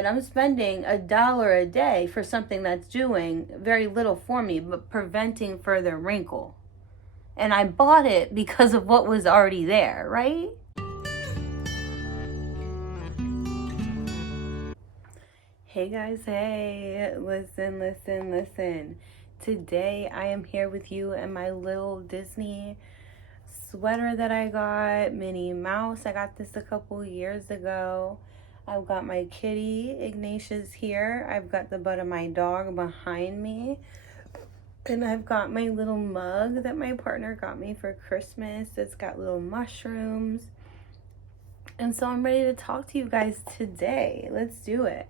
And I'm spending $1 a day for something that's doing very little for me, but preventing further wrinkle. And I bought it because of what was already there, right? Hey guys, hey, listen. Today I am here with you in my little Disney sweater that I got, Minnie Mouse. I got this a couple years ago. I've got my kitty, Ignatius, here. I've got the butt of my dog behind me. And I've got my little mug that my partner got me for Christmas. It's got little mushrooms. And so I'm ready to talk to you guys today. Let's do it.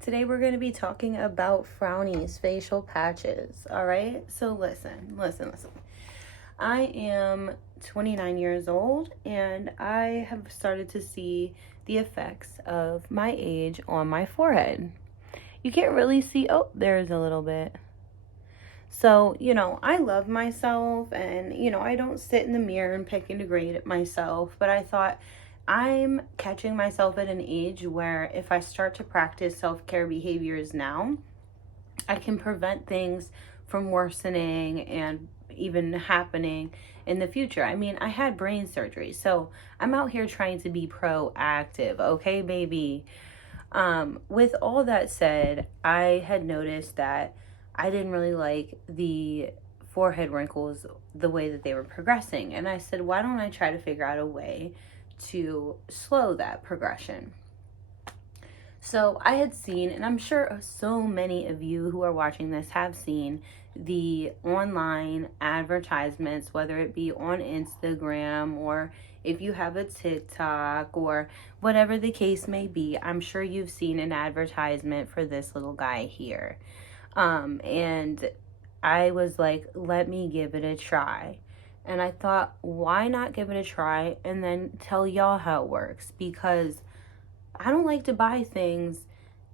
Today we're going to be talking about Frownies facial patches. All right? So listen. I am 29 years old and I have started to see the effects of my age on my forehead. You can't really see, oh, there's a little bit. So, I love myself and, I don't sit in the mirror and pick and degrade at myself, but I thought I'm catching myself at an age where if I start to practice self-care behaviors now, I can prevent things from worsening and even happening in the future. I mean, I had brain surgery, so I'm out here trying to be proactive, okay, baby? With all that said, I had noticed that I didn't really like the forehead wrinkles the way that they were progressing. And I said, why don't I try to figure out a way to slow that progression? So I had seen, and I'm sure so many of you who are watching this have seen the online advertisements, whether it be on Instagram or if you have a TikTok or whatever the case may be. I'm sure you've seen an advertisement for this little guy here. And I was like, let me give it a try. And I thought, why not give it a try and then tell y'all how it works? Because I don't like to buy things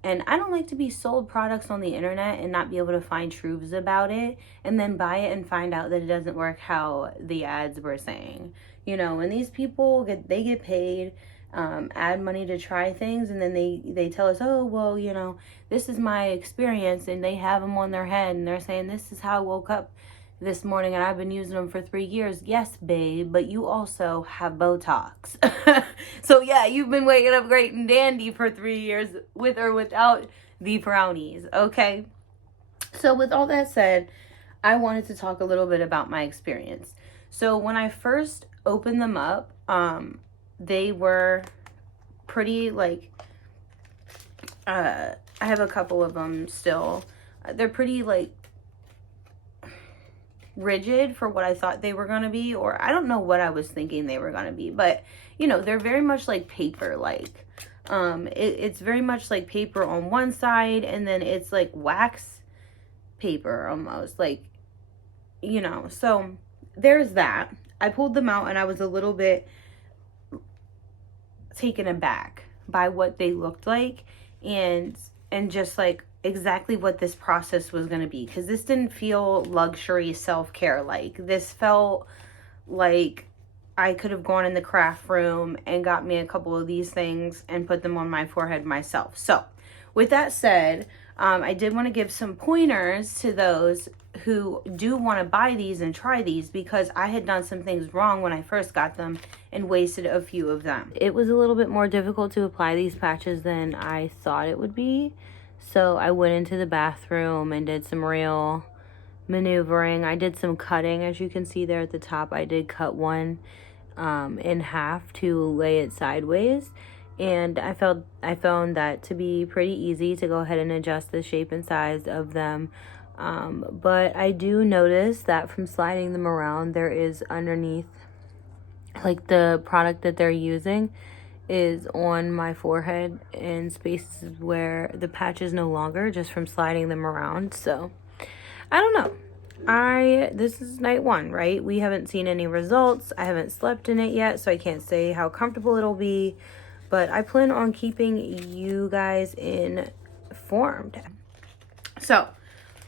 and I don't like to be sold products on the internet and not be able to find truths about it and then buy it and find out that it doesn't work how the ads were saying. And these people they get paid, add money to try things, and then they tell us, oh, well, this is my experience, and they have them on their head and they're saying this is how I woke up this morning and I've been using them for 3 years. Yes, babe, but you also have Botox. So yeah, you've been waking up great and dandy for 3 years with or without the Frownies, okay? So with all that said, I wanted to talk a little bit about my experience. So when I first opened them up, they were pretty I have a couple of them still. They're pretty rigid for what I thought they were going to be, or I don't know what I was thinking they were going to be, but they're very much like paper it's very much like paper on one side, and then it's like wax paper almost, so there's that. I pulled them out and I was a little bit taken aback by what they looked like and just exactly what this process was going to be, because this didn't feel luxury self-care. This felt like I could have gone in the craft room and got me a couple of these things and put them on my forehead myself. So with that said, I did want to give some pointers to those who do want to buy these and try these, because I had done some things wrong when I first got them and wasted a few of them. It was a little bit more difficult to apply these patches than I thought it would be. So I went into the bathroom and did some real maneuvering. I did some cutting, as you can see there at the top. I did cut one in half to lay it sideways. And I found that to be pretty easy to go ahead and adjust the shape and size of them. But I do notice that from sliding them around, there is underneath, the product that they're using is on my forehead in spaces where the patch is no longer, just from sliding them around. So I don't know. This is night 1, right? We haven't seen any results. I haven't slept in it yet, so I can't say how comfortable it'll be, but I plan on keeping you guys informed. So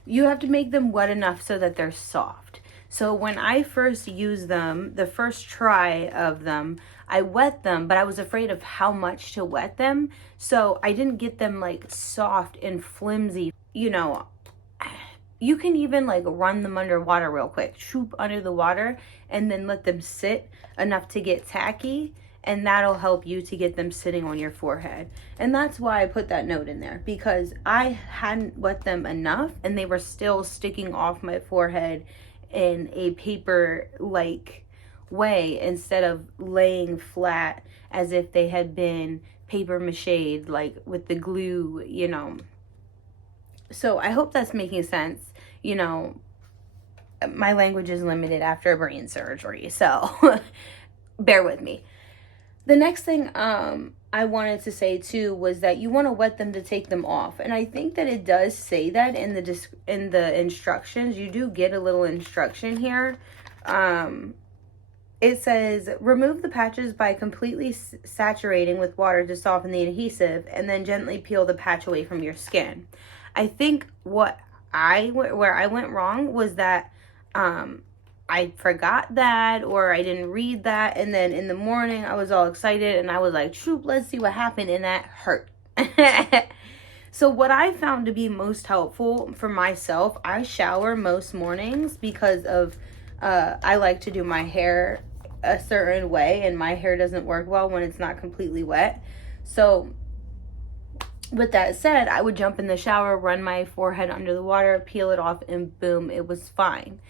you have to make them wet enough so that they're soft. So when I first used them, the first try of them, I wet them, but I was afraid of how much to wet them. So I didn't get them like soft and flimsy. You know, you can even like run them under water real quick, shoop under the water, and then let them sit enough to get tacky, and that'll help you to get them sitting on your forehead. And that's why I put that note in there, because I hadn't wet them enough and they were still sticking off my forehead in a paper like way instead of laying flat as if they had been paper mache, like with the glue, you know. So I hope that's making sense. You know, my language is limited after brain surgery, so bear with me. The next thing I wanted to say too was that you want to wet them to take them off, and I think that it does say that in the instructions. You do get a little instruction here. It says remove the patches by completely saturating with water to soften the adhesive, and then gently peel the patch away from your skin. I think where I went wrong was that I forgot that, or I didn't read that, and then in the morning I was all excited and I was like, shoot, let's see what happened, and that hurt. So what I found to be most helpful for myself, I shower most mornings because of I like to do my hair a certain way, and my hair doesn't work well when it's not completely wet. So with that said, I would jump in the shower, run my forehead under the water, peel it off, and boom, it was fine.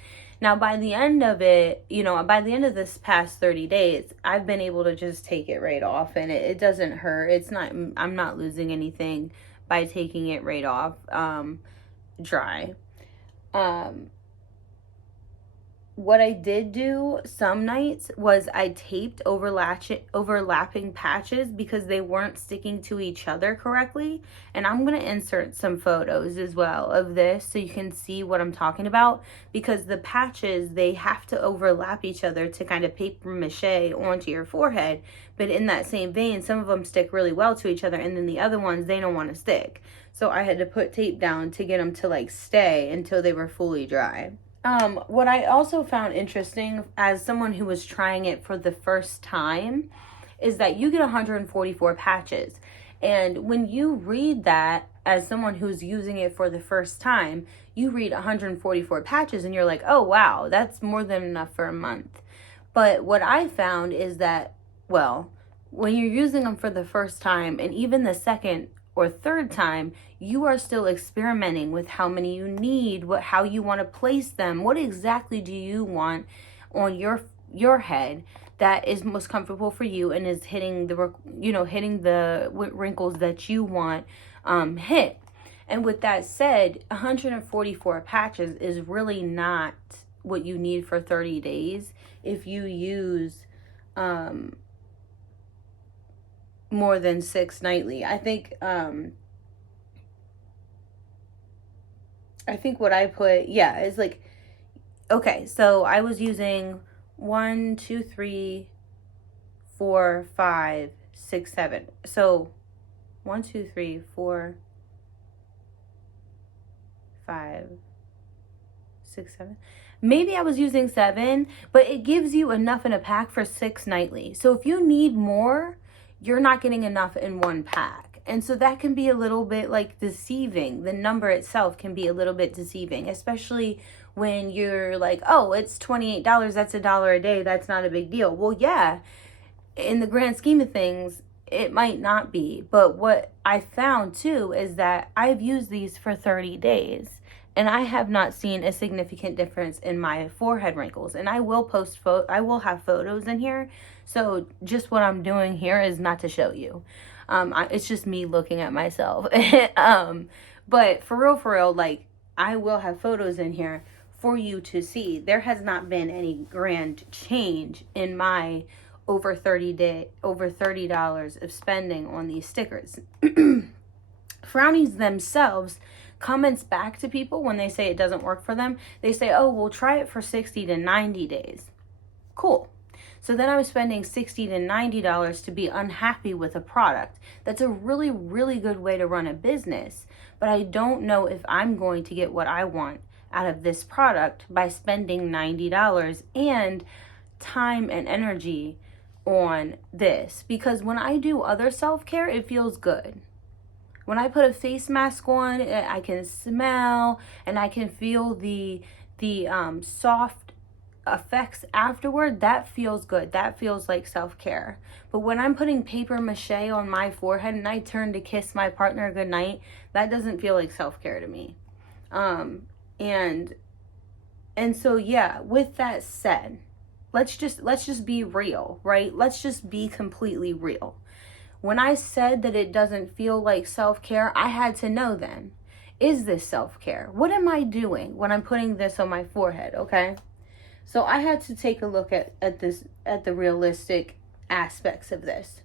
Now, by the end of it, you know, by the end of this past 30 days, I've been able to just take it right off, and it doesn't hurt. It's not, I'm not losing anything by taking it right off dry. What I did do some nights was I taped overlapping patches because they weren't sticking to each other correctly. And I'm going to insert some photos as well of this so you can see what I'm talking about, because the patches, they have to overlap each other to kind of paper mache onto your forehead. But in that same vein, some of them stick really well to each other, and then the other ones, they don't want to stick. So I had to put tape down to get them to like stay until they were fully dry. What I also found interesting as someone who was trying it for the first time is that you get 144 patches. And when you read that as someone who's using it for the first time, you read 144 patches and you're like, oh, wow, that's more than enough for a month. But what I found is that, well, when you're using them for the first time and even the second or third time, you are still experimenting with how many you need, how you want to place them, what exactly do you want on your head that is most comfortable for you and is hitting the wrinkles that you want hit. And with that said, 144 patches is really not what you need for 30 days if you use more than 6 nightly. I think what I put, is like, okay, so I was using 1, 2, 3, 4, 5, 6, 7. So 1, 2, 3, 4, 5, 6, 7. Maybe I was using 7, but it gives you enough in a pack for 6 nightly. So if you need more, you're not getting enough in one pack. And so that can be a little bit like deceiving. The number itself can be a little bit deceiving, especially when you're like, oh, it's $28, that's $1 a day, that's not a big deal. Well, yeah, in the grand scheme of things, it might not be. But what I found too is that I've used these for 30 days and I have not seen a significant difference in my forehead wrinkles. And I will I will have photos in here. So just what I'm doing here is not to show you. It's just me looking at myself. But for real, like, I will have photos in here for you to see. There has not been any grand change in my over $30 of spending on these stickers. Frownies themselves comments back to people when they say it doesn't work for them. They say, oh, we'll try it for 60 to 90 days. Cool. So then I was spending $60 to $90 to be unhappy with a product. That's a really, really good way to run a business. But I don't know if I'm going to get what I want out of this product by spending $90 and time and energy on this, because when I do other self-care, it feels good. When I put a face mask on, I can smell and I can feel the soft effects afterward. That feels good. That feels like self-care. But when I'm putting paper mache on my forehead and I turn to kiss my partner goodnight, that doesn't feel like self-care to me. And so yeah, with that said, let's just be real, right? Let's just be completely real. When I said that it doesn't feel like self-care, I had to know then, is this self-care? What am I doing when I'm putting this on my forehead, okay? So I had to take a look at the realistic aspects of this.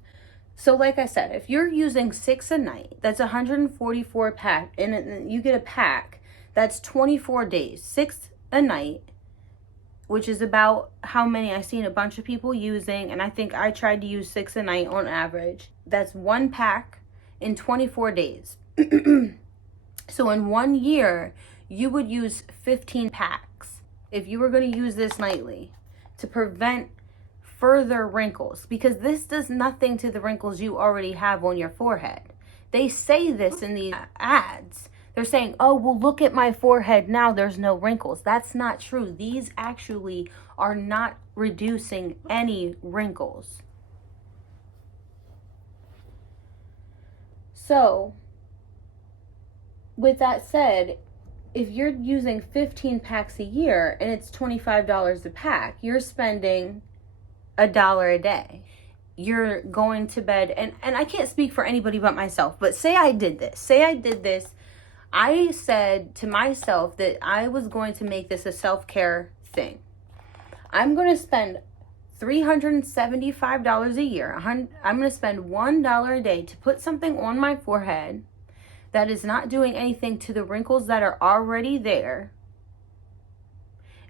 So like I said, if you're using 6 a night, that's 144 pack, and you get a pack, that's 24 days, 6 a night, which is about how many I've seen a bunch of people using, and I think I tried to use 6 a night on average. That's one pack in 24 days. So in 1 year, you would use 15 packs if you were going to use this nightly to prevent further wrinkles, because this does nothing to the wrinkles you already have on your forehead. They say this in these ads. They're saying, oh, well, look at my forehead now, there's no wrinkles. That's not true. These actually are not reducing any wrinkles. So, with that said, if you're using 15 packs a year and it's $25 a pack, you're spending $1 a day. You're going to bed, and I can't speak for anybody but myself, but say I did this. I said to myself that I was going to make this a self-care thing. I'm going to spend $375 a year. I'm going to spend $1 a day to put something on my forehead that is not doing anything to the wrinkles that are already there,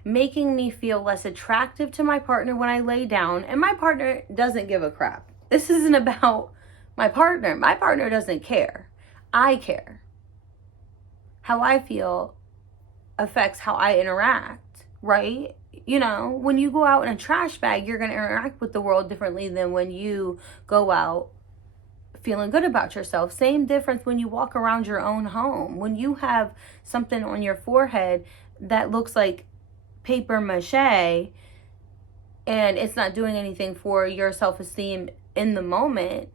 making me feel less attractive to my partner when I lay down. And my partner doesn't give a crap. This isn't about my partner. My partner doesn't care. I care. How I feel affects how I interact, right? You know, when you go out in a trash bag, you're going to interact with the world differently than when you go out feeling good about yourself. Same difference when you walk around your own home. When you have something on your forehead that looks like paper mache and it's not doing anything for your self-esteem in the moment.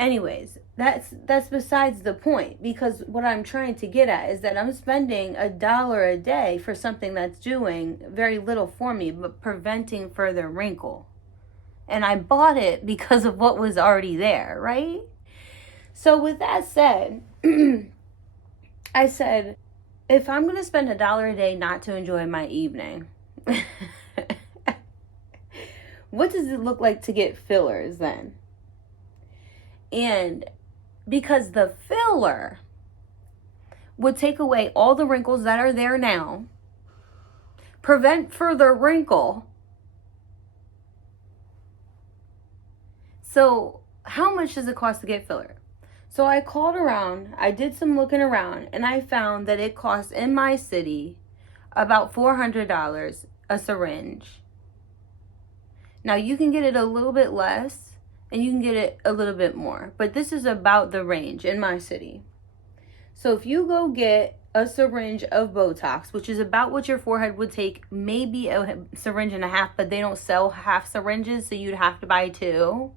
Anyways, that's besides the point, because what I'm trying to get at is that I'm spending $1 a day for something that's doing very little for me but preventing further wrinkle. And I bought it because of what was already there, right? So with that said, I said, if I'm going to spend $1 a day not to enjoy my evening, what does it look like to get fillers then? And because the filler would take away all the wrinkles that are there now, prevent further wrinkle. So how much does it cost to get filler? So I called around, I did some looking around, and I found that it costs in my city about $400 a syringe. Now you can get it a little bit less and you can get it a little bit more, but this is about the range in my city. So if you go get a syringe of Botox, which is about what your forehead would take, maybe a syringe and a half, but they don't sell half syringes, so you'd have to buy 2.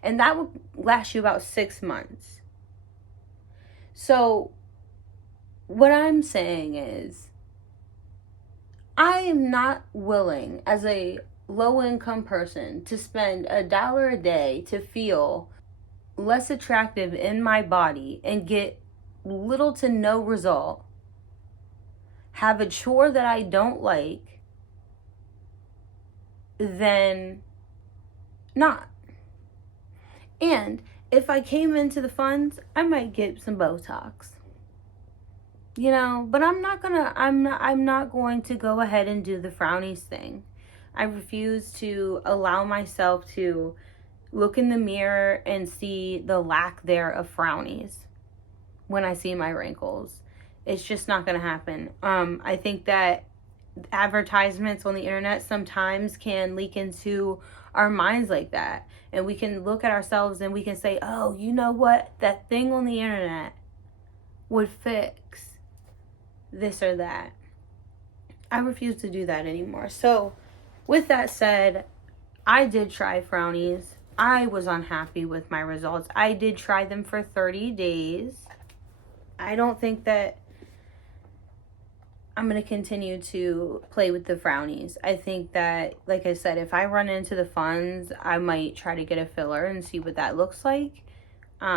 And that would last you about 6 months. So what I'm saying is, I am not willing as a low-income person to spend $1 a day to feel less attractive in my body and get little to no result, have a chore that I don't like, then not. And if I came into the funds, I might get some Botox. You know, but I'm not going to go ahead and do the Frownies thing. I refuse to allow myself to look in the mirror and see the lack there of Frownies when I see my wrinkles. It's just not going to happen. I think that advertisements on the internet sometimes can leak into our minds like that. And we can look at ourselves and we can say, oh, you know what? That thing on the internet would fix this or that. I refuse to do that anymore. So, with that said, I did try Frownies. I was unhappy with my results. I did try them for 30 days. I don't think that I'm going to continue to play with the Frownies. I think that, like I said, if I run into the funds, I might try to get a filler and see what that looks like. But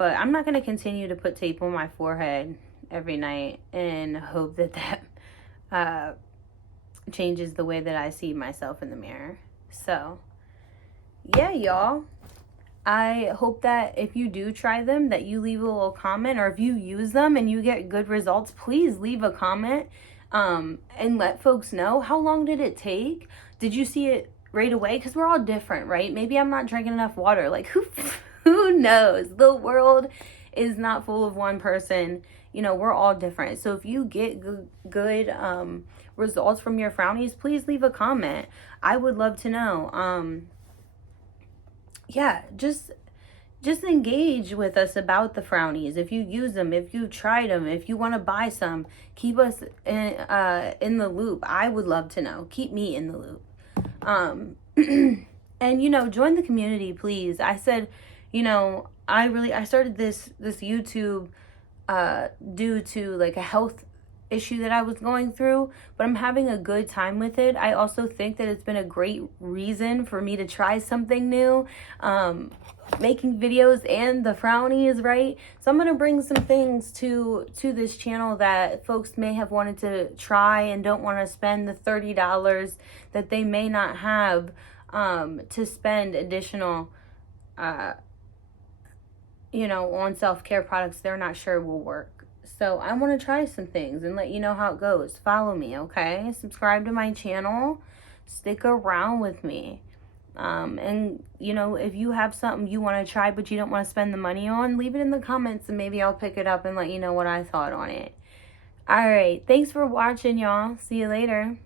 I'm not going to continue to put tape on my forehead every night and hope that that changes the way that I see myself in the mirror. So, yeah, y'all. I hope that if you do try them, that you leave a little comment, or if you use them and you get good results, please leave a comment and let folks know. How long did it take? Did you see it right away? Because we're all different, right? Maybe I'm not drinking enough water. Like, who knows? The world is not full of one person. You know, we're all different. So if you get good results from your Frownies, please leave a comment. I would love to know. Yeah, just engage with us about the Frownies. If you use them, if you tried them, if you want to buy some, keep us in the loop. I would love to know. Keep me in the loop. And, you know, join the community, please. I said, you know, I started this YouTube due to like a health issue that I was going through, but I'm having a good time with it. I also think that it's been a great reason for me to try something new, making videos and the Frownies, right? So I'm gonna bring some things to this channel that folks may have wanted to try and don't want to spend the $30 that they may not have to spend additional you know, on self-care products they're not sure will work. So I want to try some things and let you know how it goes. Follow me, okay? Subscribe to my channel. Stick around with me. And, you know, if you have something you want to try but you don't want to spend the money on, leave it in the comments and maybe I'll pick it up and let you know what I thought on it. All right. Thanks for watching, y'all. See you later.